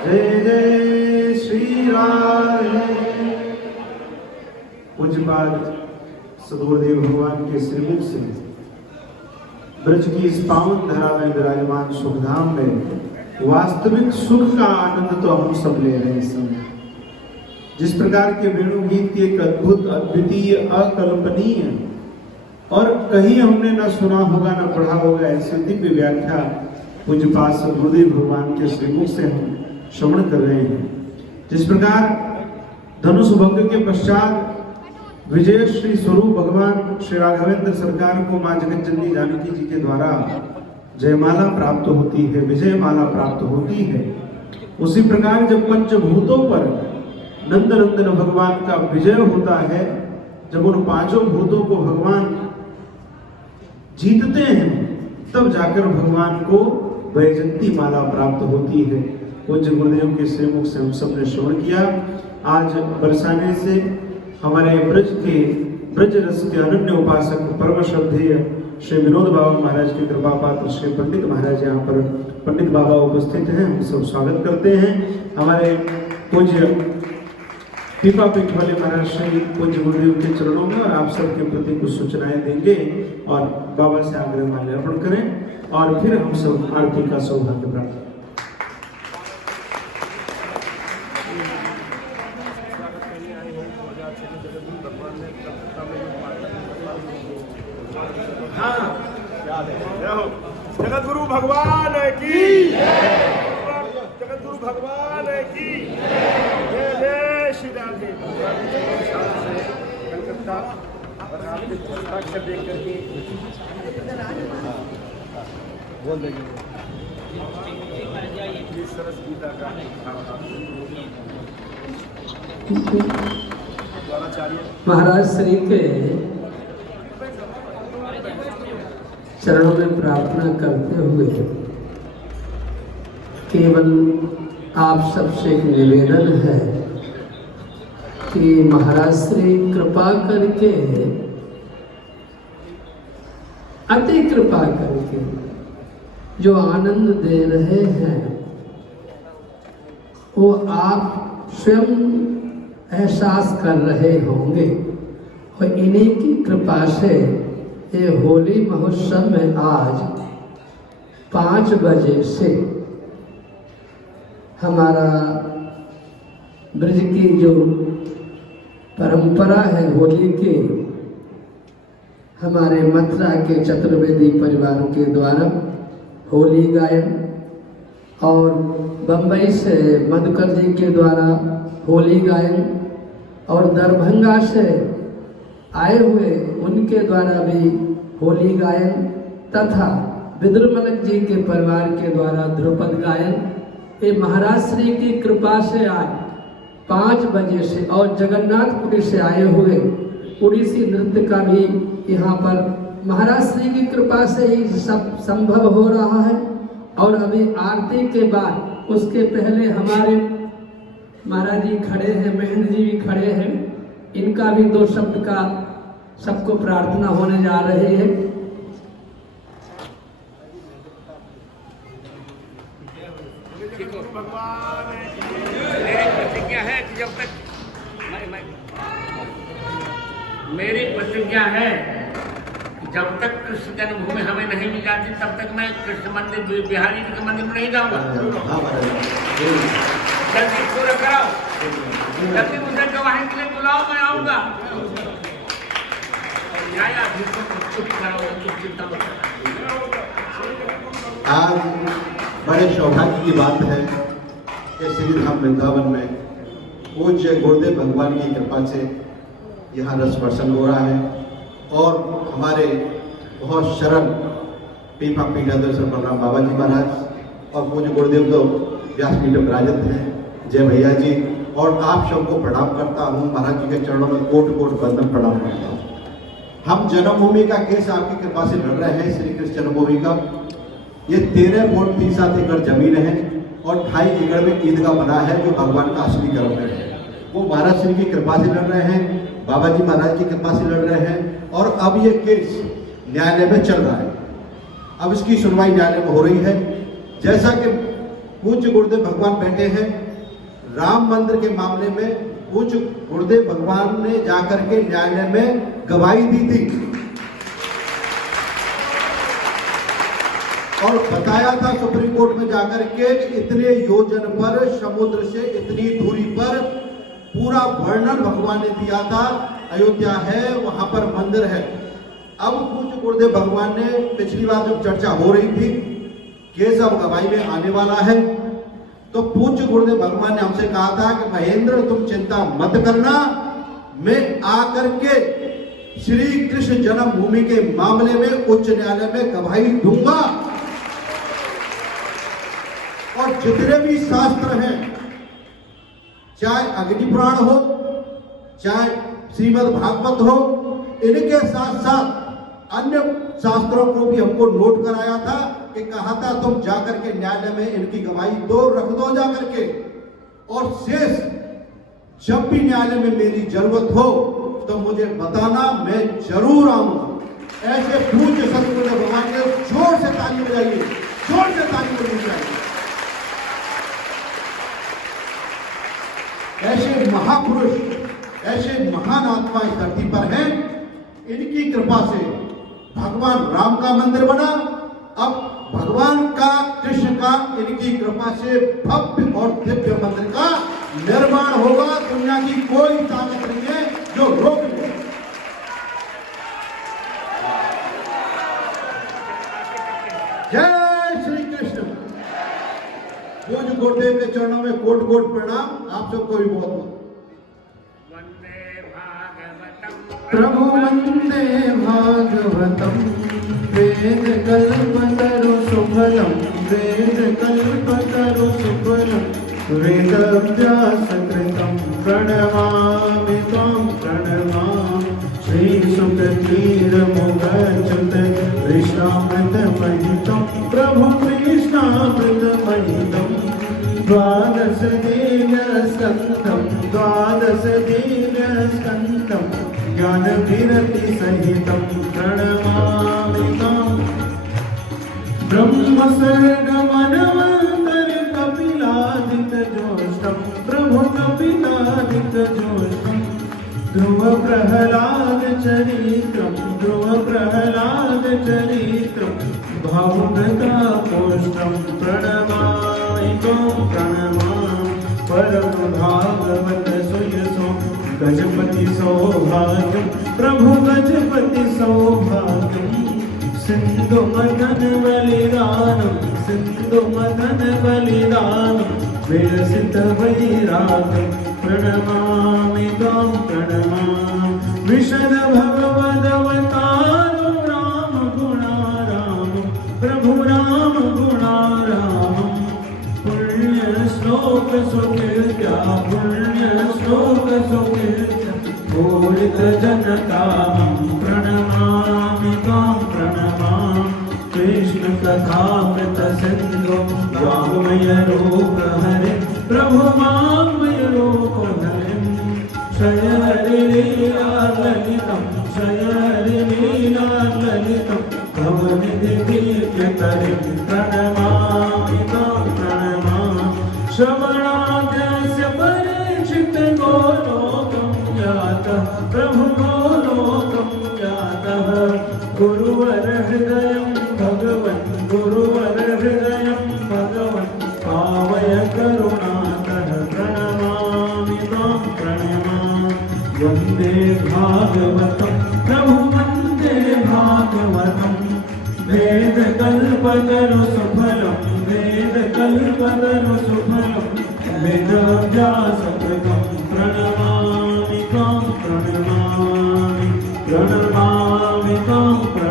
जय जय श्री राधे। पूज्यपाद सदगुरुदेव भगवान के श्रीमुख से ब्रज की इस पावन धरा में विराजमान सुखधाम में वास्तविक सुख का आनंद तो हम सब ले रहे हैं इस समय। जिस प्रकार के वेणु गीत की एक अद्भुत, अद्वितीय, अकल्पनीय और कहीं हमने न सुना होगा न पढ़ा होगा ऐसी दिव्य व्याख्या पूज्यपाद सदगुरुदेव भगवान के श्रीमुख से हम श्रवण कर रहे हैं। जिस प्रकार धनुष भंग के पश्चात विजय श्री स्वरूप भगवान श्री राघवेंद्र सरकार को मां जगत जननी जानकी जी के द्वारा जयमाला प्राप्त होती है, विजय माला प्राप्त होती है, उसी प्रकार जब पंचभूतों पर नंदनंदन भगवान का विजय होता है, जब उन पांचों भूतों को भगवान जीतते हैं, तब जाकर भगवान को वैजंती माला प्राप्त होती है। पूज्य गुरुदेव के श्रीमुख से हम सब ने श्रवण किया। आज बरसाने से हमारे ब्रज रस के अनन्य उपासक परम श्रद्धेय श्री विनोद बाबा महाराज के कृपा पात्र श्री पंडित महाराज यहाँ पर पंडित बाबा उपस्थित हैं। हम सब स्वागत करते हैं। हमारे पूज्य पीपा पीठ वाले महाराज श्री पूज्य गुरुदेव के चरणों में और आप सबके प्रति कुछ सूचनाएं देंगे और बाबा से आग्रह माल्यार्पण करें और फिर हम सब आरती का सौभाग्य प्राप्त। जगत गुरु भगवान की, जगत गुरु भगवान की जय जय श्री राधे। कलकत्ता और आपके हस्ताक्षर देख करके बोल देंगे सरस गीता का महाराज श्री के चरणों में प्रार्थना करते हुए केवल आप सबसे एक निवेदन है कि महाराज श्री कृपा करके, अति कृपा करके जो आनंद दे रहे हैं वो आप स्वयं एहसास कर रहे होंगे और इन्हीं की कृपा से ये होली महोत्सव में आज 5 बजे से हमारा ब्रज की जो परंपरा है होली की, हमारे मथुरा के चतुर्वेदी परिवार के द्वारा होली गायन और बम्बई से मधुकर जी के द्वारा होली गायन और दरभंगा से आए हुए उनके द्वारा भी होली गायन तथा विद्रुमलक जी के परिवार के द्वारा ध्रुपद गायन, ये महाराज श्री की कृपा से आज 5 बजे से और जगन्नाथपुरी से आए हुए उड़ीसी नृत्य का भी यहाँ पर महाराज श्री की कृपा से ही सब संभव हो रहा है। और अभी आरती के बाद उसके पहले हमारे महाराज जी खड़े हैं, महेंद्र जी भी खड़े हैं, इनका भी 2 शब्द का सबको प्रार्थना होने जा रही है। भगवान प्रतिज्ञा है कि जब तक मेरी प्रतिज्ञा है जब तक कृष्ण जन्मभूमि हमें नहीं मिल जाती तब तक मैं कृष्ण मंदिर बिहारी जी के मंदिर में नहीं जाऊंगा। जल्दी पूरा कराओ, जल्दी मुझे गवाही के लिए बुलाओ, मैं आऊंगा। आज बड़े सौभाग्य की बात है कि श्री धाम वृंदावन में पूज्य गुरुदेव भगवान की कृपा से यहाँ रस वर्षण हो रहा है और हमारे बहुत शरण पीपा पीठाधीश्वर बलराम बाबा जी महाराज और पूज्य गुरुदेव तो व्यासपीठ में विराजित हैं, जय भैया जी, और आप सबको प्रणाम करता हूँ। महाराज जी के चरणों में कोट कोट बंदन प्रणाम करता हूँ। हम जन्मभूमि का केस आपकी कृपा से लड़ रहे हैं। श्री कृष्ण जन्मभूमि का ये 13 फुट 3/7 एकड़ जमीन है और 2.5 एकड़ में ईदगाह बना है जो भगवान का असली कर्म है। वो महाराज श्री की कृपा से लड़ रहे हैं, बाबा जी महाराज की कृपा से लड़ रहे हैं और अब ये केस न्यायालय में चल रहा है। अब इसकी सुनवाई न्यायालय में हो रही है। जैसा कि पूज्य गुरुदेव भगवान बैठे हैं। राम मंदिर के मामले में पूज्य गुरुदेव भगवान ने जाकर के न्यायालय में गवाही दी थी और बताया था सुप्रीम कोर्ट में जाकर के इतने योजन पर, समुद्र से इतनी दूरी पर पूरा वर्णन भगवान ने दिया था। अयोध्या है, वहां पर मंदिर है। अब पूज्य गुरुदेव भगवान ने, पिछली बार जब चर्चा हो रही थी, केस अब गवाही में आने वाला है, तो पूज्य गुरुदेव भगवान ने हमसे कहा था कि महेंद्र तुम चिंता मत करना, मैं आकर के श्री कृष्ण जन्मभूमि के मामले में उच्च न्यायालय में गवाही दूंगा और जितने भी शास्त्र हैं, चाहे अग्नि पुराण हो, चाहे श्रीमद् भागवत हो, इनके साथ साथ अन्य शास्त्रों को भी हमको नोट कराया था कि कहा था तुम जाकर के न्यायालय में इनकी गवाही दो, रख दो जाकर के, और शेष जब भी न्यायालय में मेरी जरूरत हो तो मुझे बताना, मैं जरूर आऊंगा। ऐसे पूज्य सतगुरु भगवान के जोर से ताली बजाइए, जोर से ताली बजाइए। ऐसे महापुरुष, ऐसे महान आत्मा इस धरती पर हैं, इनकी कृपा से भगवान राम का मंदिर बना। अब भगवान का, कृष्ण का, इनकी कृपा से भव्य और दिव्य मंदिर का निर्माण होगा। दुनिया की कोई ताकत नहीं है जो रोक ले। जय श्री कृष्ण। पूज्य गुरुदेव के चरणों में कोट कोट प्रणाम। आप सबको भी बहुत बहुत प्रभु वंदे भागवतम, वेद कल्पतरु सुफलम, वेद कल्पतरु सुफलम, वेद व्यास कृतं प्रणमामि त्वां प्रणमामि। श्री सुखधीर मुगच्युत कृष्णामृत महितं, प्रभु कृष्णामृत महितं। द्वादश दीन स्कंधं, द्वादश दीन स्कंधं, ज्ञान विरति सहितं प्रणमामि ताम्। ब्रह्म सर्ग मनवंतर कपिलादित जोष्टं, प्रभु कपिलादित जोष्टं। ध्रुव प्रहलाद चरित्रं, ध्रुव प्रहलाद चरित्रं, भावुकता पुष्टं प्रणमामि त्वां प्रणमामि। परम भागवत सुयसो गजपति सौभाग्यं, प्रभु गजपति सौभाग्यं। सिंधु मदन बलिदानं, सिंधु मदन बलिदानं, विरसित वैराग्यं प्रणमामि त्वां प्रणमामि। विशद भगवदवतारो राम गुणारामं, प्रभु राम गुणारामं। पुण्य श्लोक सुकीर्त्या, पुण्य श्लोक सुकीर्त्या, पूरित जनकामं प्रणमामि त्वां प्रणमामि। कृष्ण कथामृत सिंधु वाङ्मय रूप हरे, प्रभु वाङ्मय रूप हरे। क्षय हरि लीला ललितं, क्षय हरि लीला ललितं, भव निधि दीप्यकरिं प्रणमामि त्वां प्रणमामि। श्रवणाद्यस्य परीक्षित गोलोकं यातः, प्रभु गोलोकं यातः। गुरुवर हृदयं भगवन्, गुरुवर हृदयं भगवन्, पावय करुणाकरं प्रणमामि त्वां प्रणमामि। वन्दे भागवतं, प्रभु वन्दे भागवतं। वेद कल्पतरु सुफलं, वेद कल्पतरु सुफलं, वेद व्यास कृतं प्रणमामि त्वां प्रणमामि, प्रणमामि त्वां प्रणमामि।